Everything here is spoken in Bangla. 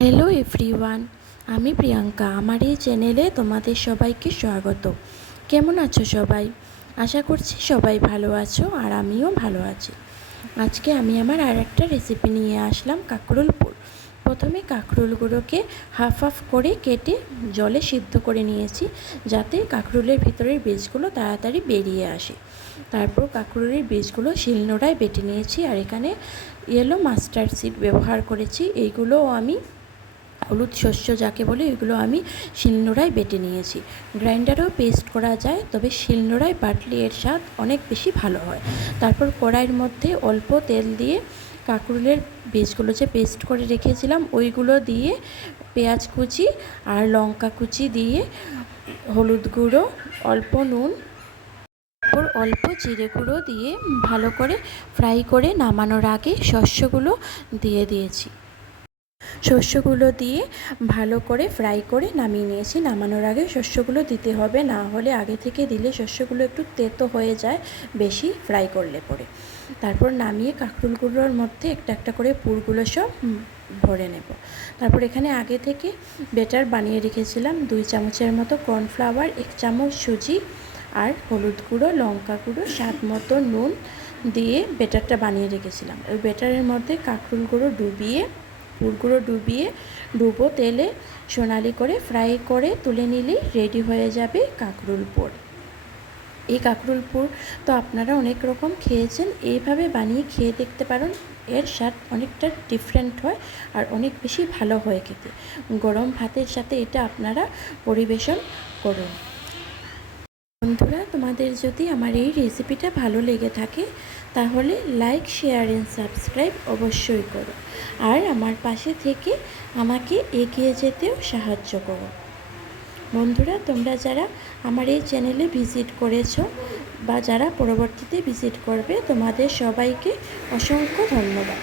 হ্যালো এভরিওয়ান, আমি প্রিয়াঙ্কা। আমার এই চ্যানেলে তোমাদের সবাইকে স্বাগত। কেমন আছো সবাই? আশা করছি সবাই ভালো আছো, আর আমিও ভালো আছি। আজকে আমি আমার আর একটা রেসিপি নিয়ে আসলাম, কাঁকরোল পুর। প্রথমে কাঁকরোলগুলোকে হাফ হাফ করে কেটে জলে সিদ্ধ করে নিয়েছি, যাতে কাঁকরোলের ভিতরের বীজগুলো তাড়াতাড়ি বেরিয়ে আসে। তারপর কাঁকরোলের বীজগুলো শিলনোড়ায় বেটে নিয়েছি, আর এখানে ইয়েলো মাস্টার্ড সিড ব্যবহার করেছি। এইগুলোও আমি হলুদ শস্য যাকে বলে, এগুলো আমি শিলনোড়ায় বেটে নিয়েছি। গ্রাইন্ডারেও পেস্ট করা যায়, তবে শিলনোড়ায় বাটলে এর স্বাদ অনেক বেশি ভালো হয়। তারপর কড়াইয়ের মধ্যে অল্প তেল দিয়ে কাঁকরোলের বীজগুলো যে পেস্ট করে রেখেছিলাম ওইগুলো দিয়ে, পেঁয়াজ কুচি আর লঙ্কা কুচি দিয়ে, হলুদ গুঁড়ো, অল্প নুন, তারপর অল্প জিরে গুঁড়ো দিয়ে ভালো করে ফ্রাই করে নামানোর আগে শস্যগুলো দিয়ে দিয়েছি। শস্যগুলো দিয়ে ভালো করে ফ্রাই করে নামিয়ে নিয়েছি। নামানোর আগে শস্যগুলো দিতে হবে, না হলে আগে থেকে দিলে শস্যগুলো একটু তেতো হয়ে যায় বেশি ফ্রাই করলে পরে। তারপর নামিয়ে কাঁকরোলগুলোর মধ্যে একটা একটা করে পুরগুলো সব ভরে নেব। তারপর এখানে আগে থেকে ব্যাটার বানিয়ে রেখেছিলাম 2 চামচের মতো কর্নফ্লাওয়ার, 1 চামচ সুজি আর হলুদ গুঁড়ো, লঙ্কা গুঁড়ো, স্বাদ মতো নুন দিয়ে ব্যাটারটা বানিয়ে রেখেছিলাম। ওই ব্যাটারের মধ্যে কাঁকরোলগুলো পুরগুলো ডুবো তেলে সোনালি করে ফ্রাই করে তুলে নিলেই রেডি হয়ে যাবে কাঁকরোল পুর। এই কাঁকরোল পুর তো আপনারা অনেক রকম খেয়েছেন, এইভাবে বানিয়ে খেয়ে দেখতে পারেন। এর স্বাদ অনেকটা ডিফারেন্ট হয় আর অনেক বেশি ভালো হয় খেতে। গরম ভাতের সাথে এটা আপনারা পরিবেশন করুন। বন্ধুরা, তোমাদের যদি আমার এই রেসিপিটা ভালো লেগে থাকে তাহলে লাইক, শেয়ার অ্যান্ড সাবস্ক্রাইব অবশ্যই করো, আর আমার পাশে থেকে আমাকে এগিয়ে যেতেও সাহায্য করো। বন্ধুরা, তোমরা যারা আমার এই চ্যানেলে ভিজিট করেছো বা যারা পরবর্তীতে ভিজিট করবে, তোমাদের সবাইকে অসংখ্য ধন্যবাদ।